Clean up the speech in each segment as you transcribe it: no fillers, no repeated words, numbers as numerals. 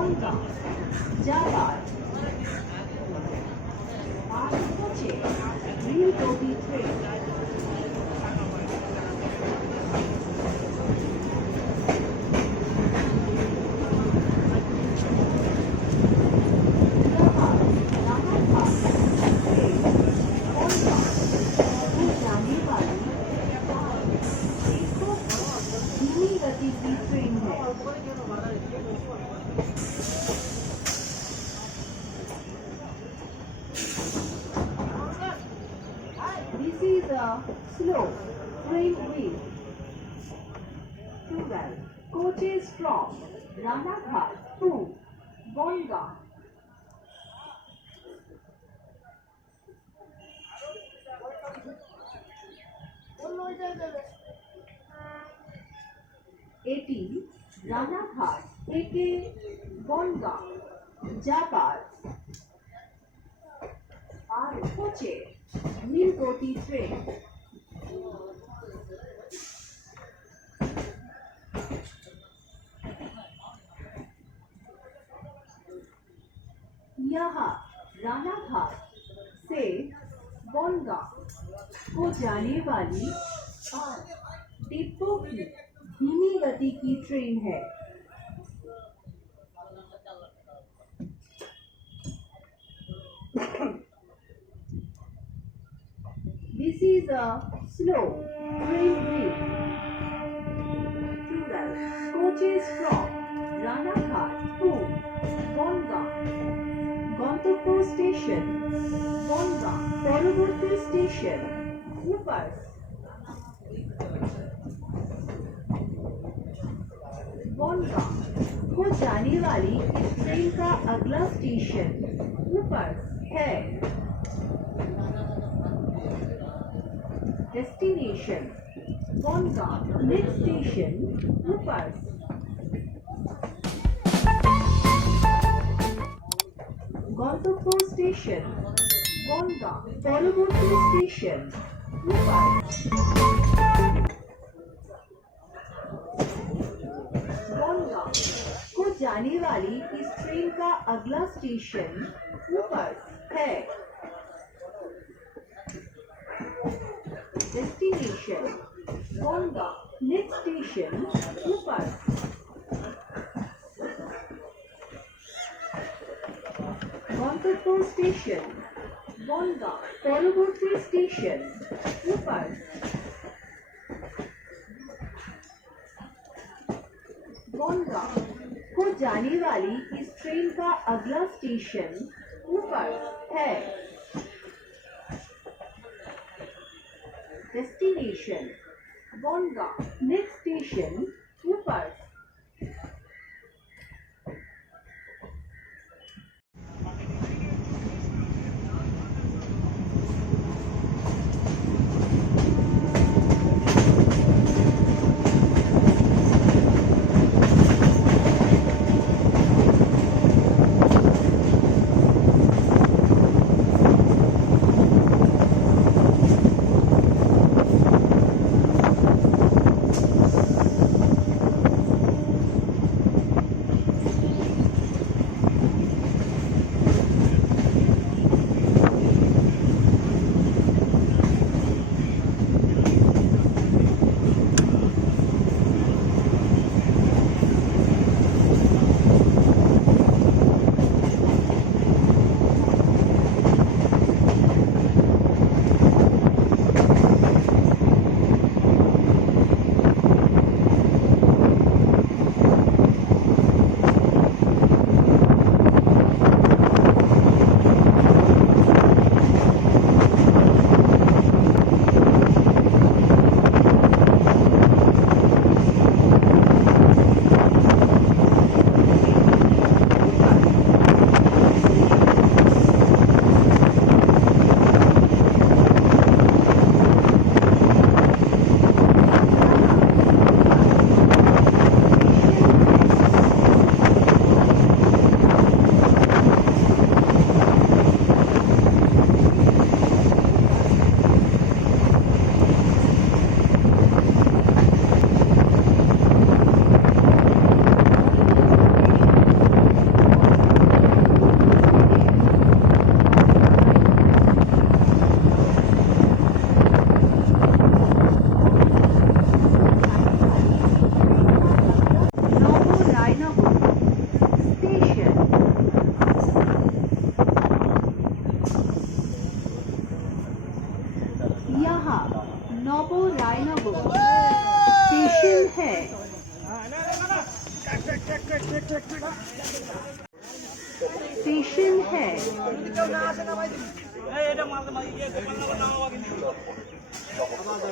Bangaon, Jabar, Koche, Real 23. This is a slow train wheel. Plural. Coaches from Ranaghat to Bangaon. এটি রানাঘাট থেকে বনগাঁ যাবার আর কোচে নীলগতি train. यहाँ रानाघाट से बनगांव को जाने वाली डिब्बों की धीमी गति की ट्रेन है। This is a slow train wheel. Plural. Coaches from Ranaghat to Bangaon. গন্তব্য স্টেশন বনগাঁ, পরবর্তী स्टेशन ऊपर। बनगांव को जाने वाली इस ट्रेन का अगला स्टेशन ऊपर है। डेस्टिनेशन बनगांव, नेक्स्ट स्टेशन ऊपर। গন্তব্য স্টেশন বনগাঁ, পরবর্তী স্টেশন ऊपर। बनगांव को जाने वाली इस ट्रेन का अगला स्टेशन ऊपर है। डेस्टिनेशन बनगांव, नेक्स्ट स्टेशन ऊपर। গন্তব্য স্টেশন বনগাঁ, পরবর্তী স্টেশন ऊपर। बनगांव को जाने वाली इस ट्रेन का अगला स्टेशन ऊपर है। डेस्टिनेशन बनगांव, नेक्स्ट स्टेशन ऊपर।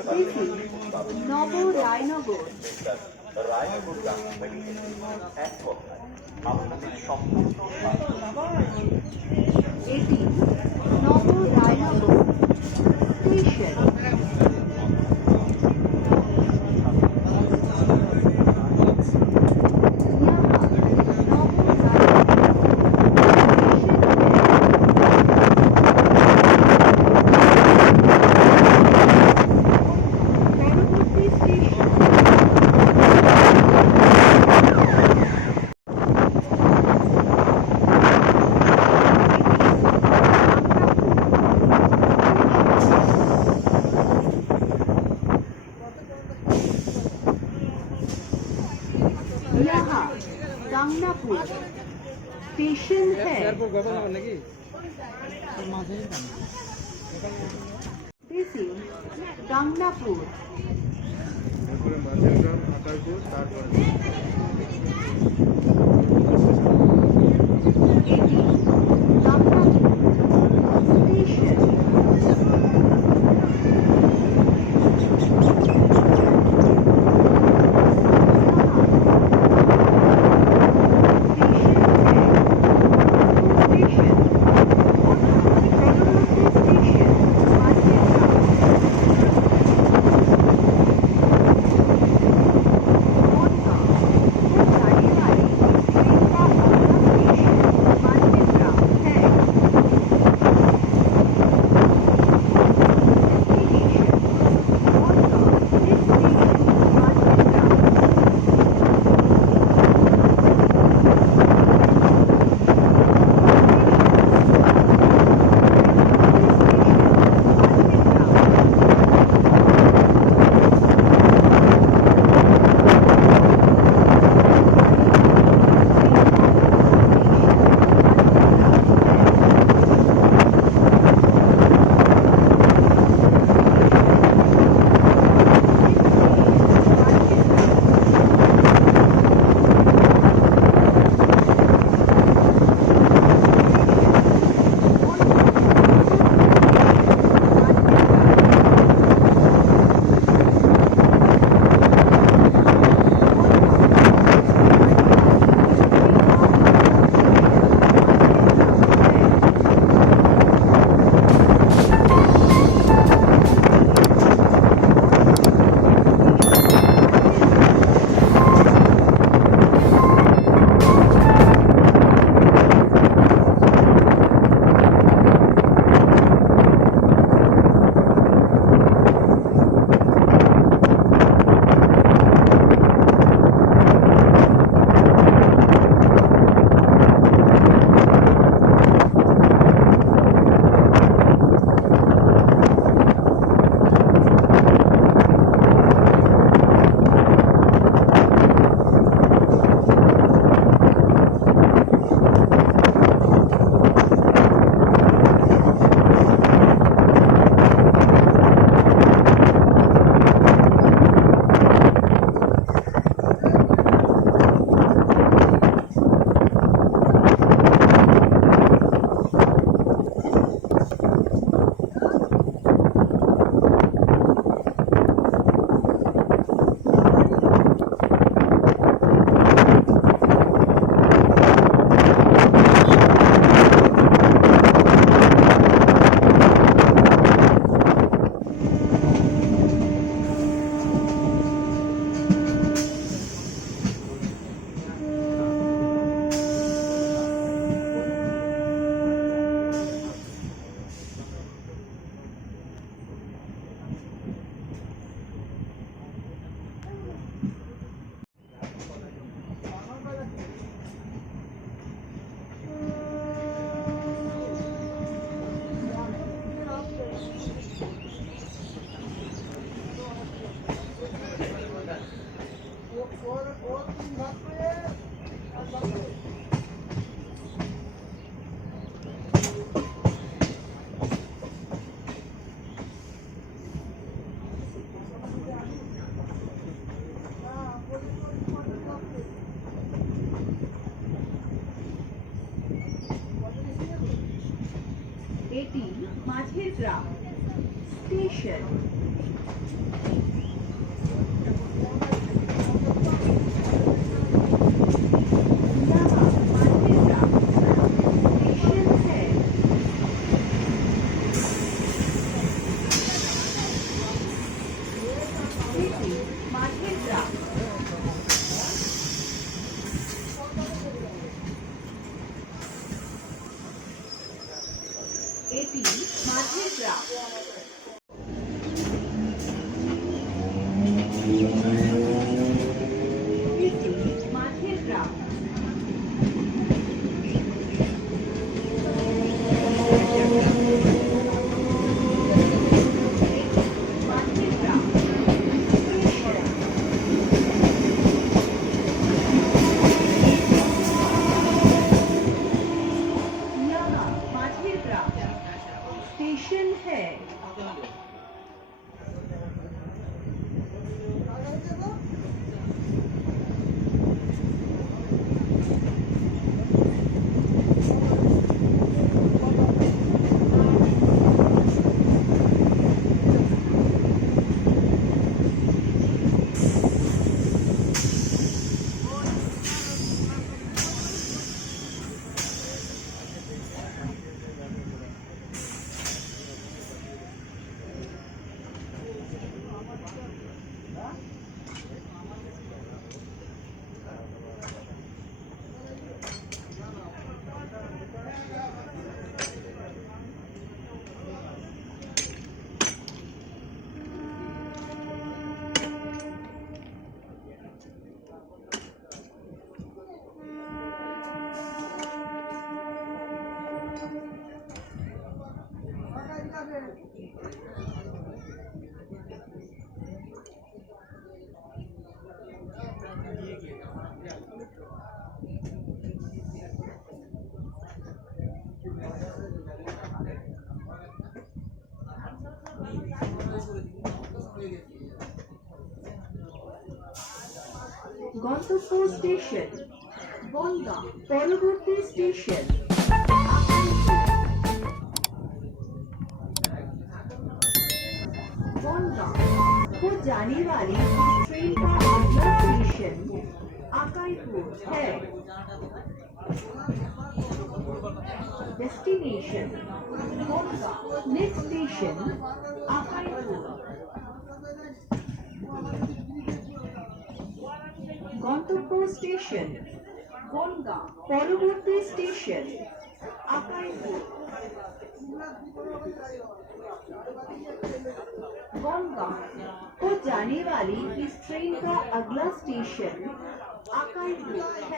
This is Novo Rainagor. এটি নব রায়নগর স্টেশন। यहाँ गंगनापुर स्टेशन है। This is Gangnapur. এটি গাংনাপুর স্টেশন। এটি মাঝের গ্রাম স্টেশন। यहाँ माझेर ग्राम स्टेशन है। এটি মাঝের গ্রাম। এটি মাঝের গ্রাম। এটি মাঝের গ্রাম। মাঝের গ্রাম স্টেশন। यहाँ माझेर ग्राम स्टेशन है। গন্তব্য স্টেশন বনগাঁ। পরবর্তী স্টেশন बनगांव को जाने वाली ट्रेन का अगला स्टेशन आकाईपुर है। Destination Bangaon, next station Akaipur. गंतव्य स्टेशन बनगांव, परवर्ती स्टेशन आकाईपुर। बनगांव को जाने वाली इस ट्रेन का अगला स्टेशन आकाईपुर है।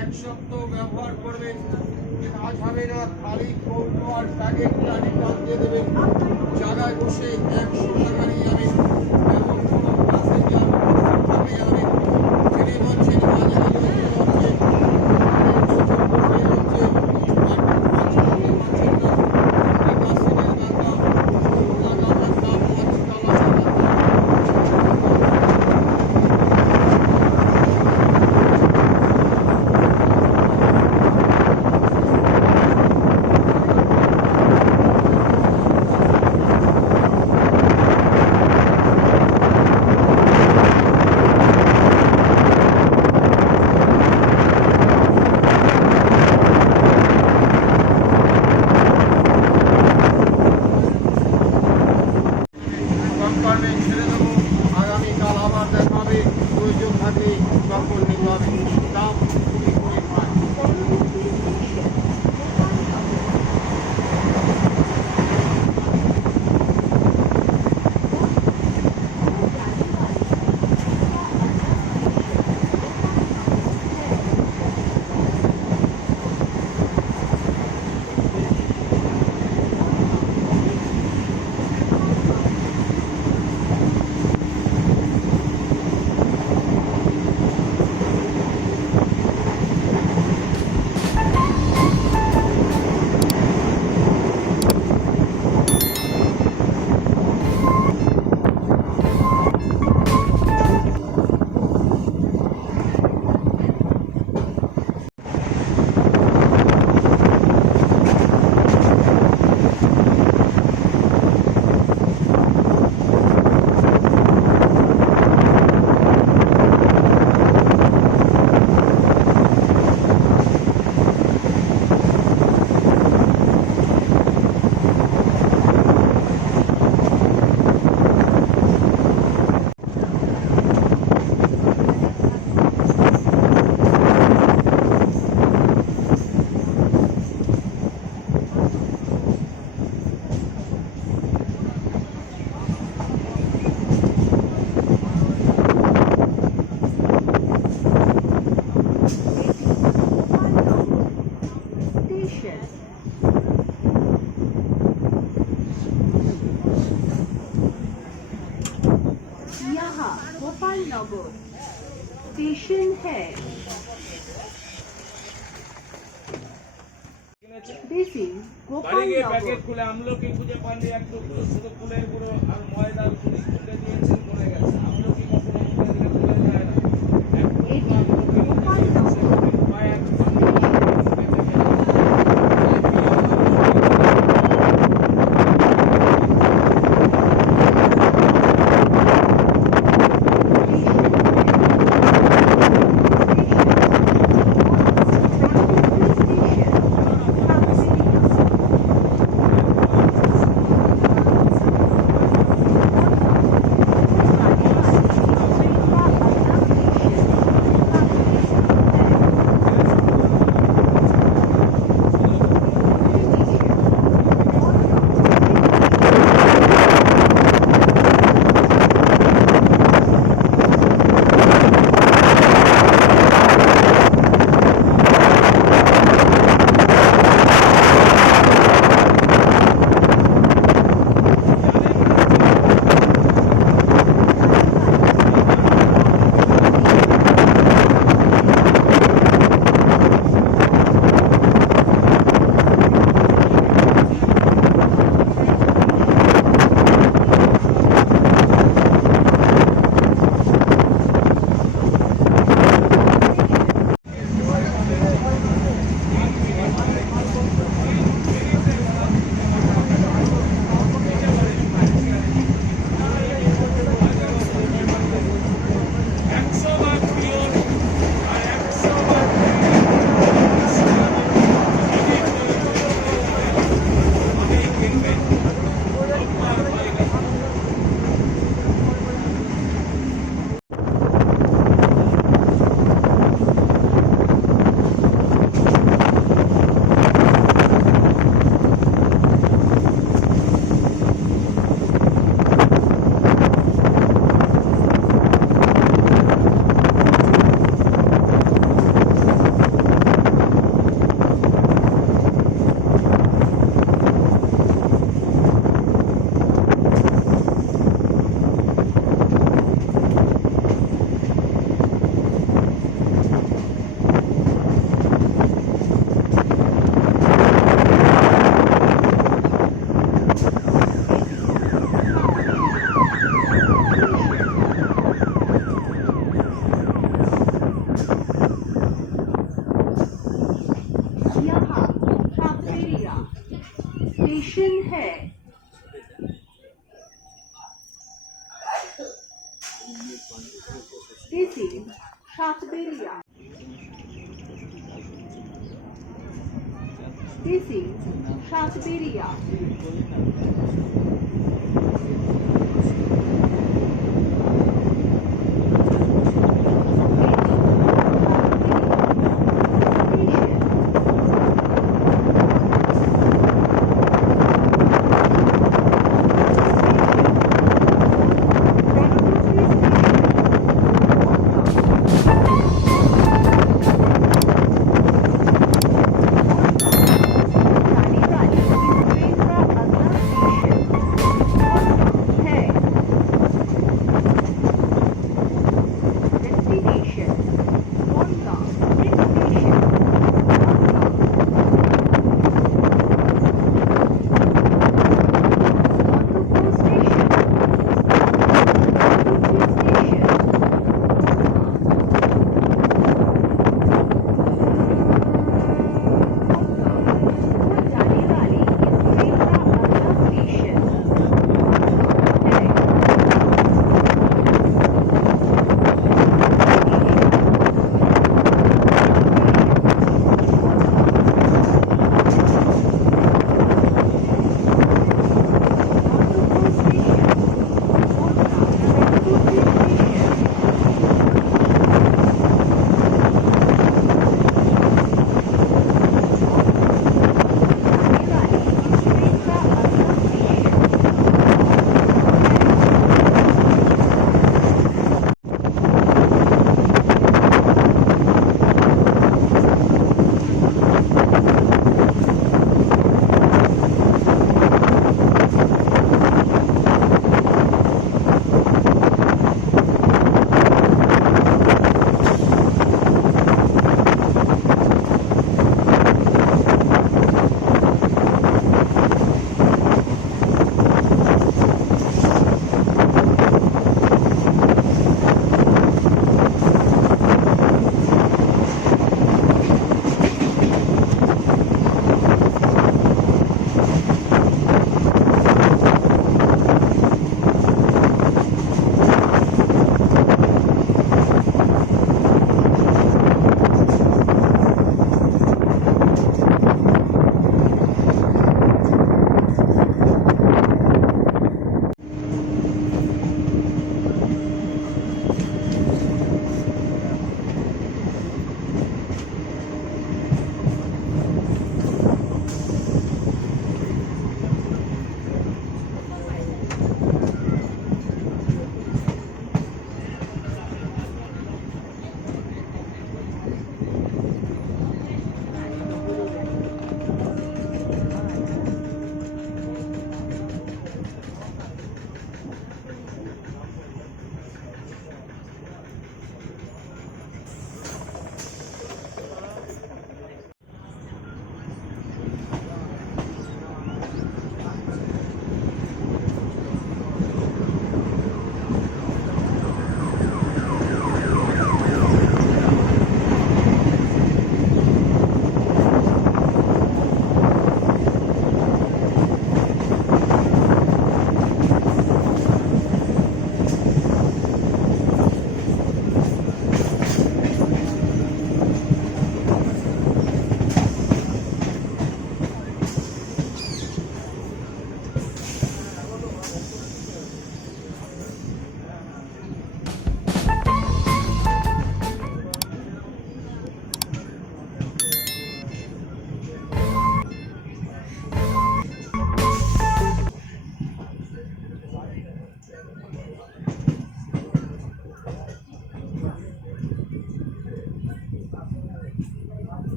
এক সপ্তাহ ব্যবহার করবেন, কাজ হবে না, খালি কৌটো আর প্যাকেট টানি টানতে দেবেন, জায়গায় বসে 100 টাকা নিয়ে যাবেন এবং কোনো প্যাসেঞ্জার থাকলে যাবেন। যিনি বলছেন মাঝে মাঝে থাকলে দখল নিতে হবে, দাম কুড়ি করে পায়। পরবর্তী স্টেশন গোপালনগর। वो जाने वाली इसका अगला स्टेशन। यहाँ गोपालनगर स्टेशन है। This is বাড়ি গিয়ে প্যাকেট গোপালনগর। খুলে আমলকি খুঁজে পাননি, একটু শুধু ফুলের গুঁড়ো আর ময়দার গুঁড়ি খুলে দিয়েছেন, পড়ে গেছে। আমলকি কখনো খুলে দিলে খুলে যায় না। একটু এটি আমলকি গোপালনগর কয়েক स्टेशन है। This is Shakberia. This is Shakberia.